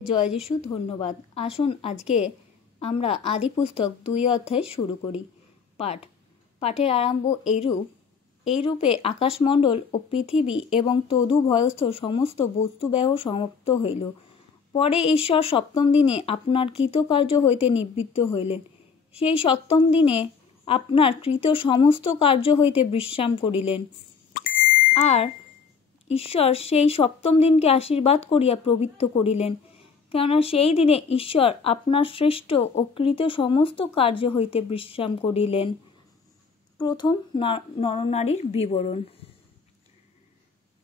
জয় যিশু। ধন্যবাদ। আসুন আজকে আমরা আদি পুস্তক 2 অধ্যায় শুরু করি। পাঠের আরম্ভ এইরূপে আকাশমণ্ডল ও পৃথিবী এবং তদু ভয়স্থ সমস্ত বস্তুব্যহ সমাপ্ত হইল। পরে ঈশ্বর সপ্তম দিনে আপনার কৃতকার্য হইতে নিবৃত্ত হইলেন। সেই সপ্তম দিনে আপনার কৃত সমস্ত কার্য হইতে বিশ্রাম করিলেন। আর ঈশ্বর সেই সপ্তম দিনকে আশীর্বাদ করিয়া পবিত্র করিলেন, কেননা সেই দিনে ঈশ্বর আপনার শ্রেষ্ঠ ও কৃত সমস্ত কার্য হইতে বিশ্রাম করিলেন। প্রথম নরনারীর বিবরণ।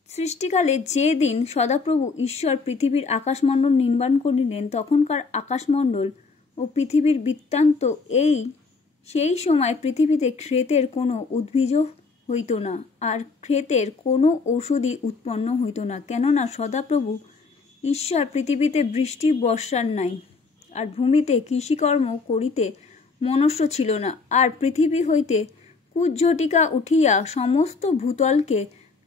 সৃষ্টিকালে যে দিন সদাপ্রভু ঈশ্বর পৃথিবীর আকাশমণ্ডল নির্মাণ করিলেন, তখনকার আকাশমণ্ডল ও পৃথিবীর বৃত্তান্ত সেই সময় পৃথিবীতে ক্ষেতের কোনো উদ্ভিজ হইত না, আর ক্ষেতের কোনো ঔষধি উৎপন্ন হইত না, কেননা সদাপ্রভু ঈশ্বর পৃথিবীতে বৃষ্টি বর্ষার নাই, আর ভূমিতে কৃষিকর্ম করিতে মনুষ্য ছিল না। আর পৃথিবী হইতে কুজ্ঝটিকা উঠিয়া সমস্ত ভূতলকে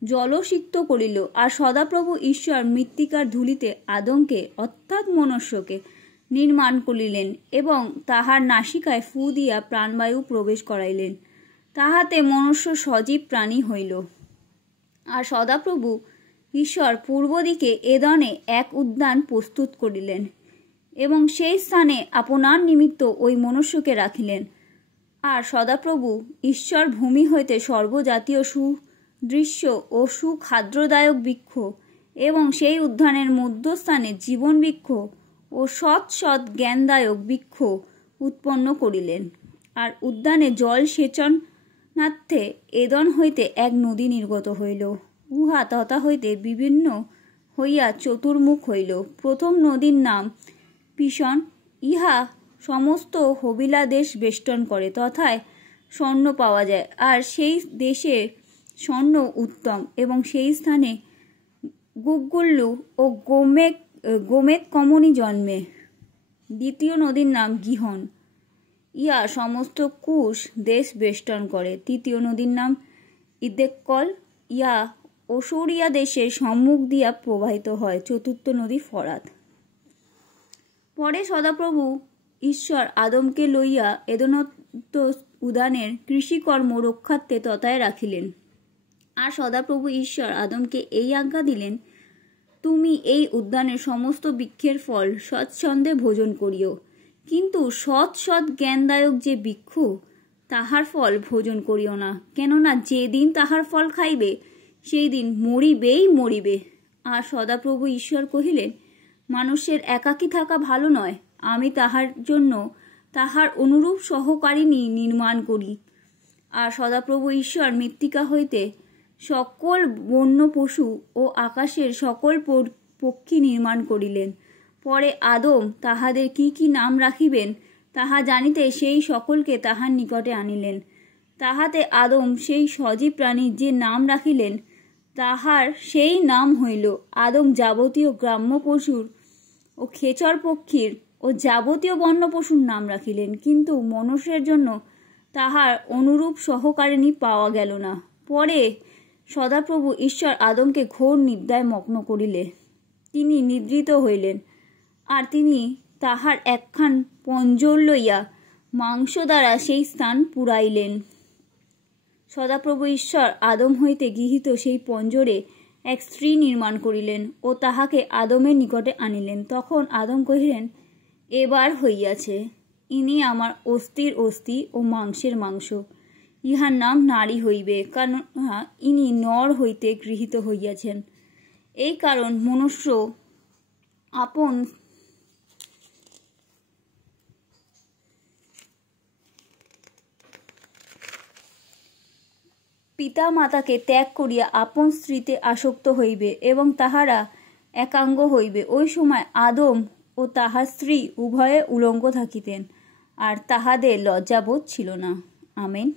জলসিক্ত করিল। আর সদাপ্রভু ঈশ্বর মৃত্তিকার ধূলিতে আদমকে অর্থাৎ মনুষ্যকে নির্মাণ করিলেন এবং তাহার নাসিকায় ফু দিয়া প্রাণবায়ু প্রবেশ করাইলেন। তাহাতে মনুষ্য সজীব প্রাণী হইল। আর সদাপ্রভু ঈশ্বর পূর্ব দিকে এদনে এক উদ্যান প্রস্তুত করিলেন এবং সেই স্থানে আপনার নিমিত্ত ওই মনুষ্যকে রাখিলেন। আর সদাপ্রভু ঈশ্বর ভূমি হইতে সর্বজাতীয় সুদৃশ্য ও সুখাদ্যদায়ক বৃক্ষ এবং সেই উদ্যানের মধ্যস্থানে জীবন বৃক্ষ ও সৎ জ্ঞানদায়ক বৃক্ষ উৎপন্ন করিলেন। আর উদ্যানে জল সেচনার্থে এদন হইতে এক নদী নির্গত হইল। উহা তথা হইতে বিভিন্ন হইয়া চতুর্মুখ হইল। প্রথম নদীর নাম পিশন। ইহা সমস্ত হবিলা দেশ বেষ্টন করে, তথায় স্বর্ণ পাওয়া যায়। আর সেই দেশে স্বর্ণ উত্তম এবং সেই স্থানে গুগগুল্লু ও গোমেদ কমনি জন্মে। দ্বিতীয় নদীর নাম গিহন। ইহা সমস্ত কুশ দেশ বেষ্টন করে। তৃতীয় নদীর নাম ইদেক্কল। ইহা অসুরিয়া দেশের সম্মুখ দিয়া প্রবাহিত হয়। চতুর্থ নদী ফরাত। পরে সদাপ্রভু ঈশ্বর আদমকে লইয়া এদনত উদ্যানের কৃষিকর্ম রক্ষার্থে তথায় রাখিলেন। আর সদাপ্রভু ঈশ্বর আদমকে এই আজ্ঞা দিলেন, তুমি এই উদ্যানের সমস্ত বৃক্ষের ফল সচ্ছন্দে ভোজন করিও, কিন্তু সৎ জ্ঞানদায়ক যে বৃক্ষ তাহার ফল ভোজন করিও না, কেননা যেদিন তাহার ফল খাইবে সেই দিন মরিবে। আর সদাপ্রভু ঈশ্বর কহিলেন, মানুষের একাকী থাকা ভালো নয়, আমি তাহার জন্য তাহার অনুরূপ সহকারিণী নির্মাণ করি। আর সদাপ্রভু ঈশ্বর মৃত্তিকা হইতে সকল বন্য পশু ও আকাশের সকল পক্ষী নির্মাণ করিলেন। পরে আদম তাহাদের কি নাম রাখিবেন তাহা জানিতে সেই সকলকে তাহার নিকটে আনিলেন। তাহাতে আদম সেই সজীব প্রাণীর যে নাম রাখিলেন, তাহার সেই নাম হইল আদম। যাবতীয় গ্রাম্য পশুর ও খেচর পক্ষীর ও যাবতীয় বন্য পশুর নাম রাখিলেন, কিন্তু মনুষ্যের জন্য তাহার অনুরূপ সহকারিণী পাওয়া গেল না। পরে সদাপ্রভু ঈশ্বর আদমকে ঘোর নিদ্রায় মগ্ন করিলে তিনি নিদ্রিত হইলেন। আর তিনি তাহার একখান পঞ্জর লইয়া মাংস দ্বারা সেই স্থান পুরাইলেন। সদাপ্রভু ঈশ্বর আদম হইতে গৃহীত সেই পঞ্জরে এক স্ত্রী নির্মাণ করিলেন ও তাহাকে আদমের নিকটে আনিলেন। তখন আদম কহিলেন, এবার হইয়াছে, ইনি আমার অস্থির অস্থি ও মাংসের মাংস, ইহার নাম নারী হইবে, কারণ ইনি নর হইতে গৃহীত হইয়াছেন। এই কারণ মনুষ্য আপন পিতা মাতাকে ত্যাগ করিয়া আপন স্ত্রীতে আসক্ত হইবে এবং তাহারা একাঙ্গ হইবে। ওই সময় আদম ও তাহার স্ত্রী উভয়ে উলঙ্গ থাকিতেন, আর তাহাদের লজ্জাবোধ ছিল না। আমেন।